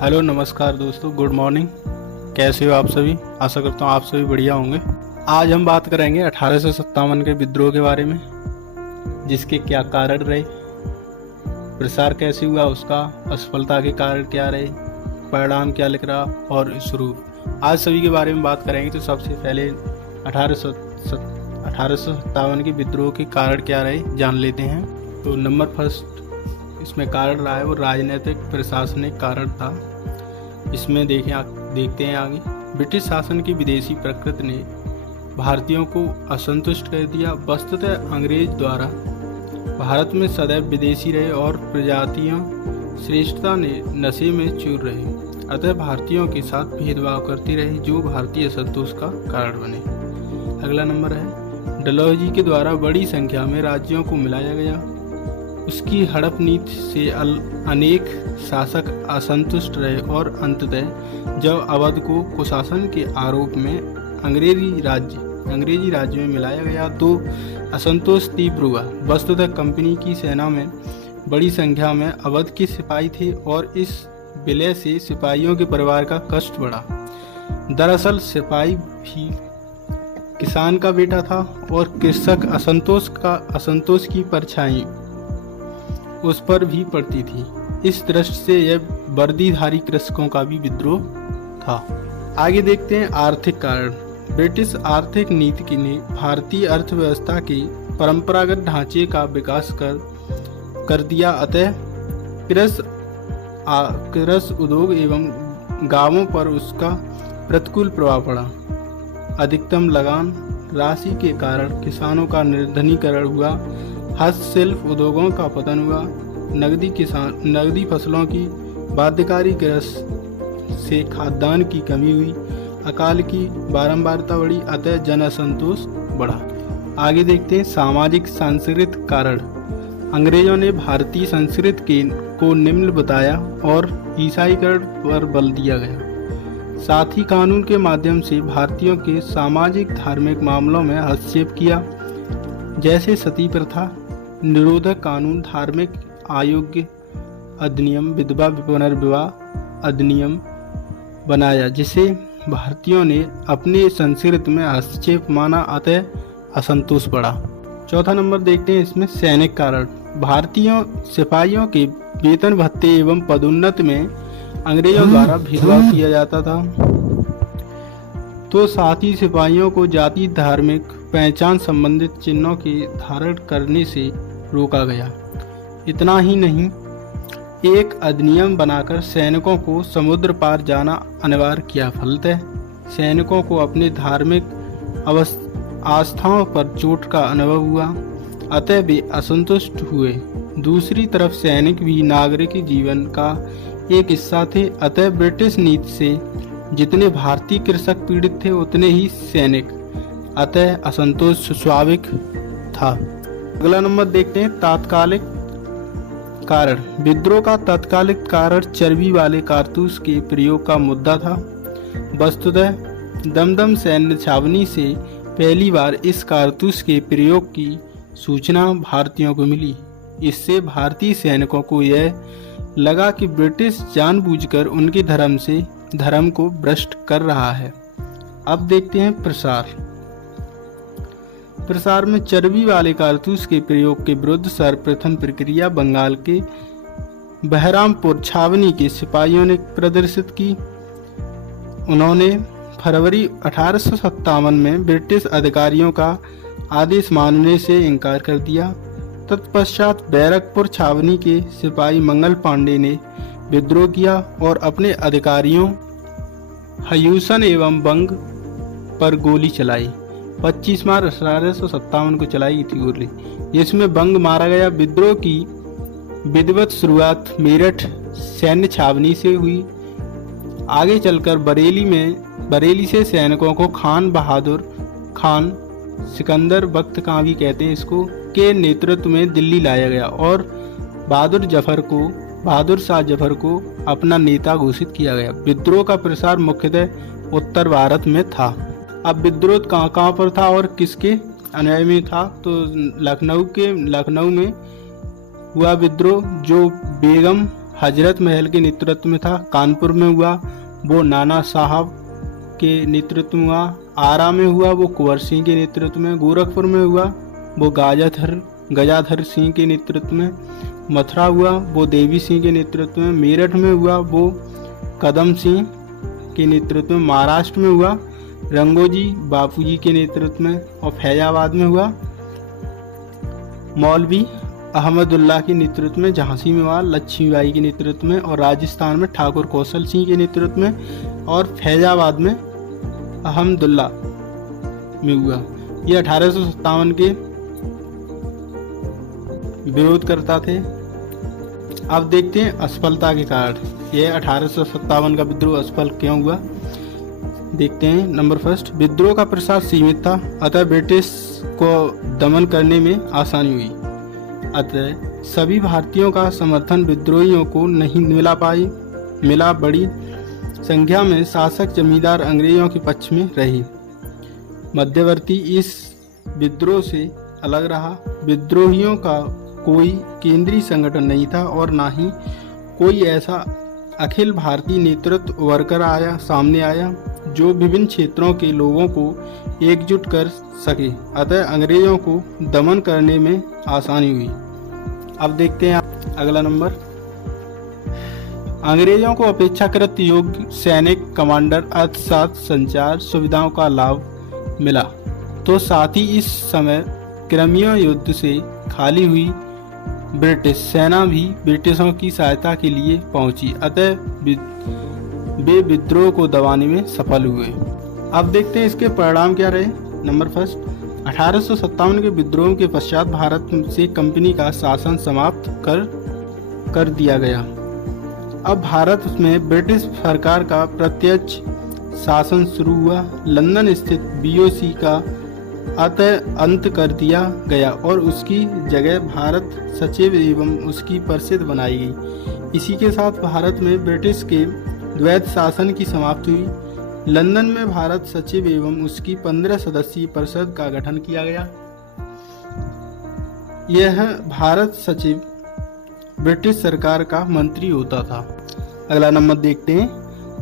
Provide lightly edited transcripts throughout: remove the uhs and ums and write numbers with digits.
Hello नमस्कार दोस्तों, good morning. कैसे हो आप सभी? आशा करता हूँ आप सभी बढ़िया होंगे। आज हम बात करेंगे 1857 के विद्रोह के बारे में, जिसके क्या कारण रहे, प्रसार कैसे हुआ उसका, असफलता के कारण क्या रहे, परिणाम क्या लिख रहा और स्वरूप। आज सभी के बारे में बात करेंगे। तो सबसे पहले 1857 के विद्रोह के कारण क्या रहे जान लेते हैं। तो नंबर फर्स्ट इसमें कारण रहा है वो राजनीतिक प्रशासनिक कारण था। इसमें देखते हैं आगे। ब्रिटिश शासन की विदेशी प्रकृति ने भारतीयों को असंतुष्ट कर दिया। वस्तुतः अंग्रेज द्वारा भारत में सदैव विदेशी रहे और प्रजातियों श्रेष्ठता ने नशे में चूर रहे, अतः भारतीयों के साथ भेदभाव करते रहे, जो भारतीय असंतोष का कारण बने। अगला नंबर है डलहौजी के द्वारा बड़ी संख्या में राज्यों को मिलाया गया। उसकी हड़प नीति से अनेक शासक असंतुष्ट रहे और अंततः जब अवध को कुशासन के आरोप में अंग्रेजी राज्य में मिलाया गया तो असंतोष तीव्र हुआ। वस्तुतः कंपनी की सेना में बड़ी संख्या में अवध के सिपाही थे और इस विलय से सिपाहियों के परिवार का कष्ट बढ़ा। दरअसल सिपाही भी किसान का बेटा था और कृषक असंतोष की परछाई उस पर भी पड़ती थी। इस दृष्टि से यह वर्दीधारी कृषकों का भी विद्रोह था। आगे देखते हैं आर्थिक कारण। ब्रिटिश आर्थिक नीति ने भारतीय अर्थव्यवस्था के परंपरागत ढांचे का विकास कर दिया, अतः कृषि उद्योग एवं गांवों पर उसका प्रतिकूल प्रभाव पड़ा। अधिकतम लगान राशि के कारण किसानों का निर्धनीकरण हुआ, हस्तशिल्प उद्योगों का पतन हुआ, नगदी फसलों की बाध्यकारी कृषि से खाद्यान्न की कमी हुई, अकाल की बारंबारता बढ़ी, अतः जन असंतोष बढ़ा। आगे देखते हैं सामाजिक सांस्कृतिक कारण। अंग्रेजों ने भारतीय संस्कृति को निम्न बताया और ईसाईकरण पर बल दिया गया। साथ ही कानून के माध्यम से भारतीयों के सामाजिक धार्मिक मामलों में हस्तक्षेप किया, जैसे सती प्रथा निरोधक कानून, धार्मिक अयोग्य अधिनियम, विधवा पुनर्विवाह अधिनियम बनाया, जिसे भारतीयों ने अपने संस्कृति में हस्तक्षेप माना, अतः असंतोष बढ़ा। चौथा नंबर देखते हैं इसमें सैनिक कारण। भारतीय सिपाहियों के वेतन भत्ते एवं पदोन्नति में अंग्रेजों द्वारा भेदभाव किया जाता था, तो साथ ही सिपाहियों को जाति धार्मिक पहचान संबंधित चिन्हों के धारण करने से रोका गया। इतना ही नहीं, एक अधिनियम बनाकर सैनिकों को समुद्र पार जाना अनिवार्य किया। फलतः सैनिकों को अपने धार्मिक आस्थाओं पर चोट का अनुभव हुआ, अतः वे असंतुष्ट हुए। दूसरी तरफ सैनिक भी नागरिक जीवन का एक हिस्सा थे, अतः ब्रिटिश नीति से जितने भारतीय कृषक पीड़ित थे उतने ही सैनिक, अतः असंतोष स्वाभाविक था। अगला नंबर देखते हैं तात्कालिक कारण। विद्रोह का तात्कालिक कारण चर्बी वाले कारतूस के प्रयोग का मुद्दा था। वस्तुतः दमदम सैन्य छावनी से पहली बार इस कारतूस के प्रयोग की सूचना भारतीयों को मिली। इससे भारतीय सैनिकों को यह लगा कि ब्रिटिश जानबूझकर उनके धर्म को भ्रष्ट कर रहा है। अब देखते हैं प्रसार में चर्बी वाले कारतूस के प्रयोग के विरुद्ध सर्वप्रथम प्रक्रिया बंगाल के बहरामपुर छावनी के सिपाहियों ने प्रदर्शित की। उन्होंने फरवरी 1857 में ब्रिटिश अधिकारियों का आदेश मानने से इनकार कर दिया। तत्पश्चात बैरकपुर छावनी के सिपाही मंगल पांडे ने विद्रोह किया और अपने अधिकारियों हयूसन एवं बंग पर गोली चलाई। 25 मार्च 1857 को चलाई थी गोली, जिसमें बंग मारा गया। विद्रोह की विधिवत शुरुआत मेरठ सैन्य छावनी से हुई। आगे चलकर बरेली से सैनिकों को खान बहादुर खान, सिकंदर बख्त खां भी कहते हैं इसको, के नेतृत्व में दिल्ली लाया गया और बहादुर शाह जफर को अपना नेता घोषित किया गया। विद्रोह का प्रसार मुख्यतः उत्तर भारत में था। अब विद्रोह कहाँ पर था और किसके अनुयायी में था? तो लखनऊ में हुआ विद्रोह, जो बेगम हजरत महल के नेतृत्व में था। कानपुर में हुआ वो नाना साहब के नेतृत्व में हुआ। आरा में हुआ वो कुंवर सिंह के नेतृत्व में। गोरखपुर में हुआ वो गजाधर सिंह के नेतृत्व में। मथुरा हुआ वो देवी सिंह के नेतृत्व में। मेरठ में हुआ वो कदम सिंह के नेतृत्व में। महाराष्ट्र में हुआ रंगोजी बापूजी के नेतृत्व में। और फैजाबाद में हुआ मौलवी अहमदुल्ला के नेतृत्व में। झांसी में हुआ लक्ष्मीबाई के नेतृत्व में। और राजस्थान में ठाकुर कौशल सिंह के नेतृत्व में। और फैजाबाद में अहमदुल्ला में हुआ। ये 1857 के विरोध करता थे। अब देखते हैं असफलता के कारण। यह 1857 का विद्रोह असफल क्यों हुआ, देखते हैं। नंबर फर्स्ट, विद्रोह का प्रसार सीमित था, अतः ब्रिटिश को दमन करने में आसानी हुई। अतः सभी भारतीयों का समर्थन विद्रोहियों को नहीं मिला। बड़ी संख्या में शासक जमींदार अंग्रेजों के पक्ष में रहे। मध्यवर्ती इस विद्रोह से अलग रहा। विद्रोहियों का कोई केंद्रीय संगठन नहीं था और ना ही कोई ऐसा अखिल भारतीय नेतृत्व वर्कर सामने आया जो विभिन्न क्षेत्रों के लोगों को एकजुट कर सके। अतः अंग्रेजों को दमन करने में आसानी हुई। अब देखते हैं अगला नंबर। अंग्रेजों को अपेक्षाकृत योग्य सैनिक कमांडर अर्थशास्त्र संचार सुविधाओं का लाभ मिला, तो साथ ही इस समय क्रिमिया युद्ध से खाली हुई ब्रिटिश सेना भी ब्रिटिशों की सहायता के लिए पहुंची। अतः वे विद्रोह को दबाने में सफल हुए। अब देखते हैं इसके परिणाम क्या रहे। नंबर फर्स्ट, 1857 के विद्रोह के पश्चात भारत से कंपनी का शासन समाप्त कर दिया गया। अब भारत में ब्रिटिश सरकार का प्रत्यक्ष शासन शुरू हुआ। लंदन स्थित बीओसी का अतः अंत कर दिया गया और उसकी जगह भारत सचिव एवं उसकी परिषद बनाई गई। इसी के साथ भारत में ब्रिटिश के द्वैत शासन की समाप्ति हुई। लंदन में भारत सचिव एवं उसकी 15 सदस्यीय परिषद का गठन किया गया। यह भारत सचिव ब्रिटिश सरकार का मंत्री होता था। अगला नंबर देखते हैं।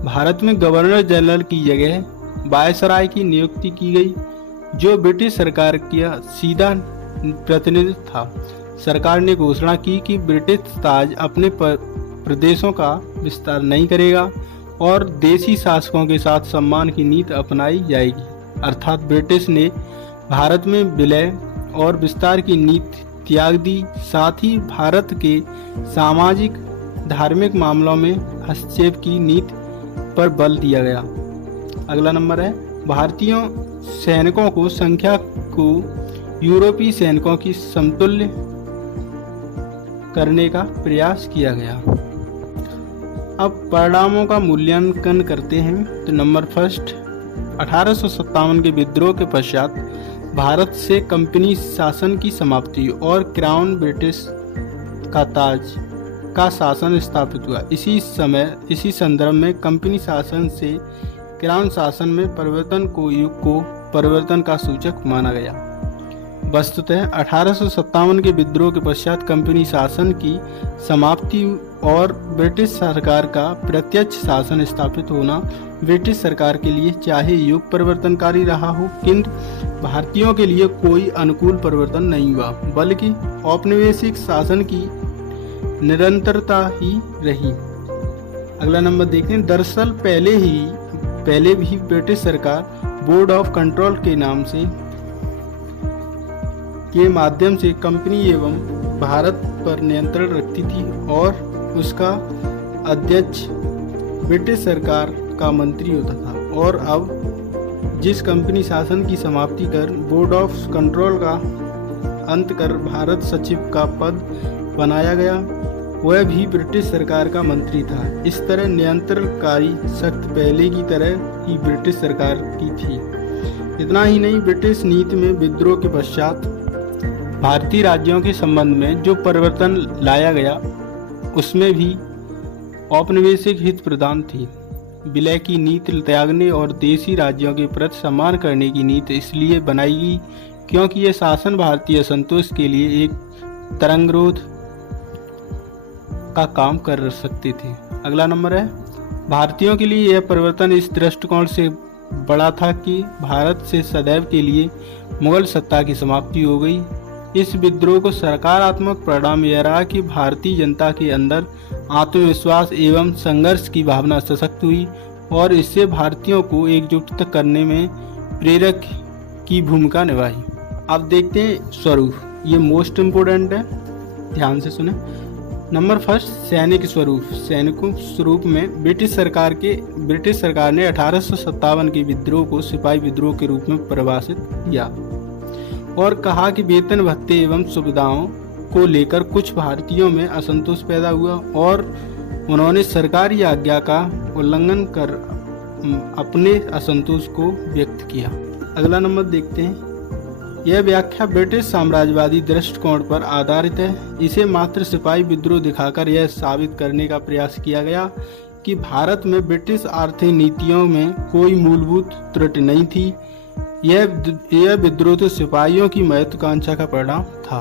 भारत में गवर्नर जनरल की जगह वायसराय की नियुक्ति की गई, जो ब्रिटिश सरकार का सीधा प्रतिनिधि था। सरकार ने घोषणा की कि ब्रिटिश ताज अपने प्रदेशों का विस्तार नहीं करेगा और देसी शासकों के साथ सम्मान की नीति अपनाई जाएगी। अर्थात ब्रिटिश ने भारत में विलय और विस्तार की नीति त्याग दी। साथ ही भारत के सामाजिक धार्मिक मामलों में हस्तक्षेप की नीति पर बल दिया गया। अगला नंबर है, भारतीय सैनिकों को संख्या को यूरोपीय सैनिकों की समतुल्य करने का प्रयास किया गया। अब परिणामों का मूल्यांकन करते हैं। तो नंबर फर्स्ट, 1857 के विद्रोह के पश्चात भारत से कंपनी शासन की समाप्ति और क्राउन ब्रिटिश का ताज का शासन स्थापित हुआ। इसी संदर्भ में कंपनी शासन से क्राउन शासन में परिवर्तन को युग को परिवर्तन का सूचक माना गया। वस्तुतः 1857 के विद्रोह के पश्चात कंपनी शासन की समाप्ति और ब्रिटिश सरकार का प्रत्यक्ष शासन स्थापित होना ब्रिटिश सरकार के लिए चाहे युग परिवर्तनकारी रहा हो, किंतु भारतीयों के लिए कोई अनुकूल परिवर्तन नहीं हुआ, बल्कि औपनिवेशिक शासन की निरंतरता ही रही। अगला नंबर देखते हैं। दरअसल पहले भी ब्रिटिश सरकार बोर्ड ऑफ कंट्रोल के नाम से के माध्यम से कंपनी एवं भारत पर नियंत्रण रखती थी और उसका अध्यक्ष ब्रिटिश सरकार का मंत्री होता था। और अब जिस कंपनी शासन की समाप्ति कर बोर्ड ऑफ कंट्रोल का अंत कर भारत सचिव का पद बनाया गया, वह भी ब्रिटिश सरकार का मंत्री था। इस तरह नियंत्रणकारी शक्ति पहले की तरह ही ब्रिटिश सरकार की थी। इतना ही नहीं, ब्रिटिश नीति में विद्रोह के पश्चात भारतीय राज्यों के संबंध में जो परिवर्तन लाया गया उसमें भी औपनिवेशिक हित प्रदान थी। विलय की नीति त्यागने और देशी राज्यों के प्रति सम्मान करने की नीति इसलिए बनाई गई क्योंकि यह शासन भारतीय असंतोष के लिए एक तरंगरोध का काम कर सकते थे। अगला नंबर है, भारतीयों के लिए यह परिवर्तन इस दृष्टिकोण से बड़ा था कि भारत से सदैव के लिए मुगल सत्ता की समाप्ति हो गई। इस विद्रोह को सकारात्मक परिणाम यह रहा कि भारतीय जनता के अंदर आत्मविश्वास एवं संघर्ष की भावना सशक्त हुई और इससे भारतीयों को एकजुट करने में प्रेरक की भूमिका निभाई। अब देखते हैं स्वरूप, ये मोस्ट इम्पोर्टेंट है, ध्यान से सुने। नंबर फर्स्ट, सैनिक स्वरूप। सैनिकों स्वरूप में ब्रिटिश सरकार ने 1857 के विद्रोह को सिपाही विद्रोह के रूप में परिभाषित किया और कहा कि वेतन भत्ते एवं सुविधाओं को लेकर कुछ भारतीयों में असंतोष पैदा हुआ और उन्होंने सरकारी आज्ञा का उल्लंघन कर अपने असंतोष को व्यक्त किया। अगला नंबर देखते हैं, यह व्याख्या ब्रिटिश साम्राज्यवादी दृष्टिकोण पर आधारित है। इसे मात्र सिपाही विद्रोह दिखाकर यह साबित करने का प्रयास किया गया कि भारत में ब्रिटिश आर्थिक नीतियों में कोई मूलभूत त्रुटि नहीं थी। यह विद्रोह तो सिपाहियों की महत्वाकांक्षा का परिणाम था।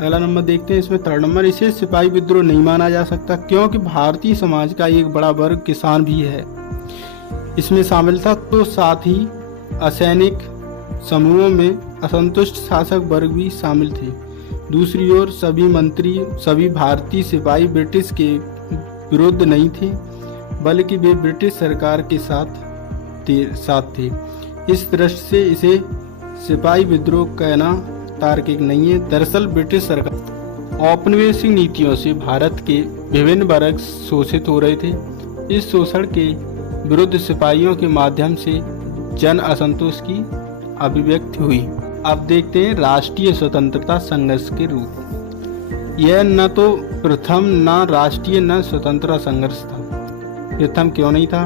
अगला नंबर देखते हैं, इसमें थर्ड नंबर, इसे सिपाही विद्रोह नहीं माना जा सकता क्योंकि भारतीय समाज का एक बड़ा वर्ग किसान भी है इसमें शामिल था, तो साथ ही असैनिक समूहों में असंतुष्ट शासक वर्ग भी शामिल थे। दूसरी ओर सभी भारतीय सिपाही ब्रिटिश के विरुद्ध नहीं थे, बल्कि वे ब्रिटिश सरकार के साथ थे। इस दृष्टि से इसे सिपाही विद्रोह कहना तार्किक नहीं है। दरअसल ब्रिटिश सरकार औपनिवेशिक नीतियों से भारत के विभिन्न वर्ग शोषित हो रहे थे। इस शोषण के विरुद्ध सिपाहियों के माध्यम से जन असंतोष की अभिव्यक्ति हुई। अब देखते हैं राष्ट्रीय स्वतंत्रता संघर्ष के रूप। यह न तो प्रथम न राष्ट्रीय न स्वतंत्रता संघर्ष था। प्रथम क्यों नहीं था?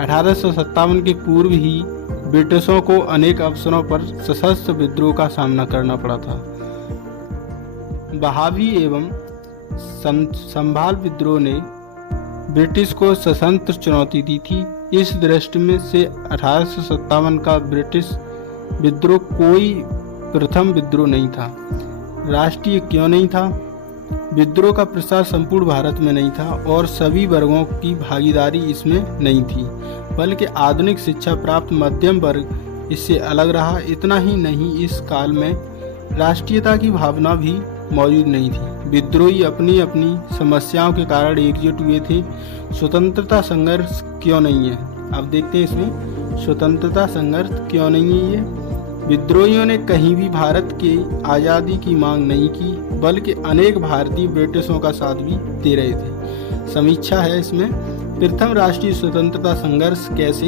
1857 के पूर्व ही ब्रिटिशों को अनेक अवसरों पर सशस्त्र विद्रोह का सामना करना पड़ा था। बहावी एवं संभाल विद्रोह ने ब्रिटिश को सशस्त्र चुनौती दी थी। इस दृष्टि में से 1857 का ब्रिटिश विद्रोह कोई प्रथम विद्रोह नहीं था। राष्ट्रीय क्यों नहीं था? विद्रोह का प्रसार संपूर्ण भारत में नहीं था और सभी वर्गों की भागीदारी इसमें नहीं थी, बल्कि आधुनिक शिक्षा प्राप्त मध्यम वर्ग इससे अलग रहा। इतना ही नहीं, इस काल में राष्ट्रीयता की भावना भी मौजूद नहीं थी। विद्रोही अपनी अपनी समस्याओं के कारण एकजुट हुए थे। स्वतंत्रता संघर्ष क्यों नहीं है? अब देखते हैं इसमें स्वतंत्रता संघर्ष क्यों नहीं है। ये विद्रोहियों ने कहीं भी भारत के आज़ादी की मांग नहीं की, बल्कि अनेक भारतीय ब्रिटिशों का साथ भी दे रहे थे। समीक्षा है इसमें। प्रथम राष्ट्रीय स्वतंत्रता संघर्ष कैसे?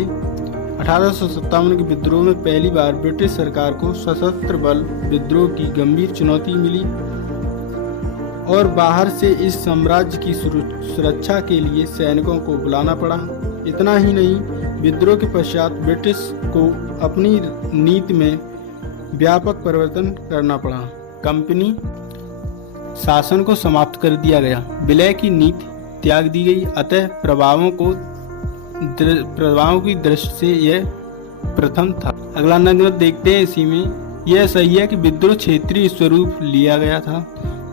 1857 के विद्रोह में पहली बार ब्रिटिश सरकार को सशस्त्र बल विद्रोह की गंभीर चुनौती मिली और बाहर से इस साम्राज्य की सुरक्षा के लिए सैनिकों को बुलाना पड़ा। इतना ही नहीं, विद्रोह के पश्चात ब्रिटिश को अपनी नीति में व्यापक परिवर्तन करना पड़ा। कंपनी शासन को समाप्त कर दिया गया, विलय की नीति त्याग दी गई। अतः प्रभावों की दृष्टि से यह प्रथम था। अगला नंबर देखते हैं इसी में। यह सही है कि विद्रोह क्षेत्रीय स्वरूप लिया गया था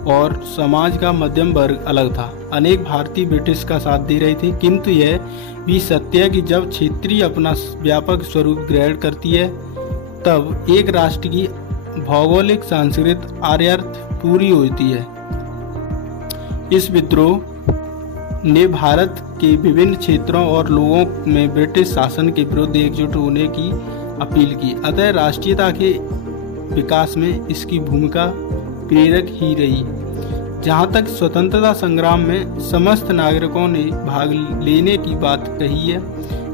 और समाज का मध्यम वर्ग अलग था। अनेक भारतीय ब्रिटिश का साथ दे रहे थे, किंतु यह भी सत्य है कि जब क्षेत्रीय अपना व्यापक स्वरूप ग्रहण करती है तब एक राष्ट्र की भौगोलिक सांस्कृतिक आर्यता पूरी होती है। इस विद्रोह ने भारत के विभिन्न क्षेत्रों और लोगों में ब्रिटिश शासन के विरुद्ध एकजुट होने की अपील की। अतः राष्ट्रीयता के विकास में इसकी भूमिका प्रेरक ही रही। जहाँ तक स्वतंत्रता संग्राम में समस्त नागरिकों ने भाग लेने की बात कही है,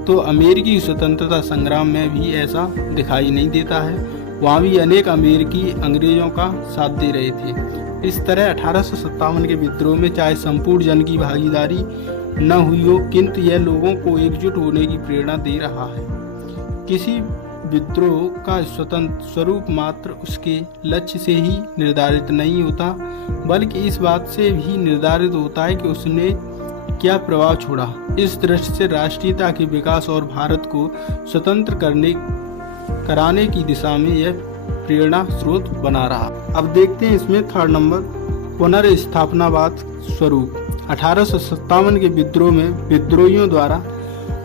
तो अमेरिकी स्वतंत्रता संग्राम में भी ऐसा दिखाई नहीं देता है। वहाँ भी अनेक अमेरिकी अंग्रेजों का साथ दे रहे थे। इस तरह 1857 के विद्रोह में चाहे संपूर्ण जन की भागीदारी न हुई हो, किंतु यह लोगों को एकजुट होने की प्रेरणा दे रहा है। किसी विद्रोह का स्वतंत्र स्वरूप मात्र उसके लक्ष्य से ही निर्धारित नहीं होता, बल्कि इस बात से भी निर्धारित होता है कि उसने क्या प्रभाव छोड़ा। इस दृष्टि से राष्ट्रीयता के विकास और भारत को स्वतंत्र कराने की दिशा में यह प्रेरणा स्रोत बना रहा। अब देखते हैं इसमें थर्ड नंबर, पुनर्स्थापनावाद स्वरूप। 1857 के विद्रोह में विद्रोहियों द्वारा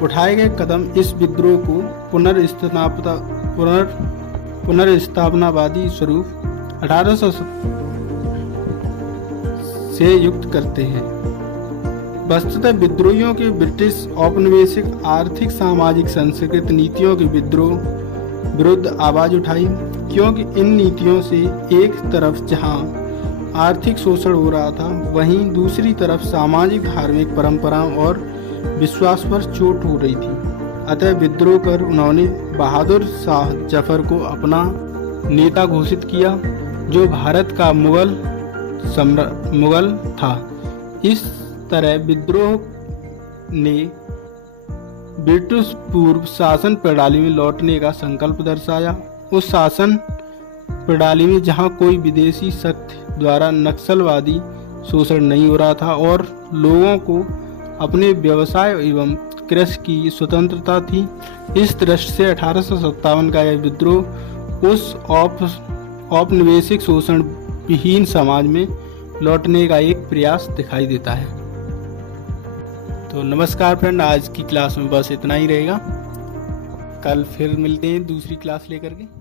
उठाए गए कदम इस विद्रोह को पुनर्स्थापनावादी स्वरूप 1800 से युक्त करते हैं। वस्तुतः विद्रोहियों के ब्रिटिश औपनिवेशिक आर्थिक सामाजिक सांस्कृतिक नीतियों के विरुद्ध आवाज उठाई, क्योंकि इन नीतियों से एक तरफ जहां आर्थिक शोषण हो रहा था, वहीं दूसरी तरफ सामाजिक धार्मिक परंपराओं और विश्वास पर चोट हो रही थी। अतः विद्रोह कर उन्होंने बहादुर शाह जफर को अपना नेता घोषित किया, जो भारत का मुगल था। इस तरह विद्रोह ने ब्रिटिश पूर्व शासन प्रणाली में लौटने का संकल्प दर्शाया। उस शासन प्रणाली में जहां कोई विदेशी शक्ति द्वारा नक्सलवादी शोषण नहीं हो रहा था और लोगों को अपने व्यवसाय एवं कृषि की स्वतंत्रता थी। इस दृष्टि से 1857 का यह विद्रोह उस औपनिवेशिक शोषण विहीन समाज में लौटने का एक प्रयास दिखाई देता है। तो नमस्कार फ्रेंड, आज की क्लास में बस इतना ही रहेगा। कल फिर मिलते हैं दूसरी क्लास लेकर के।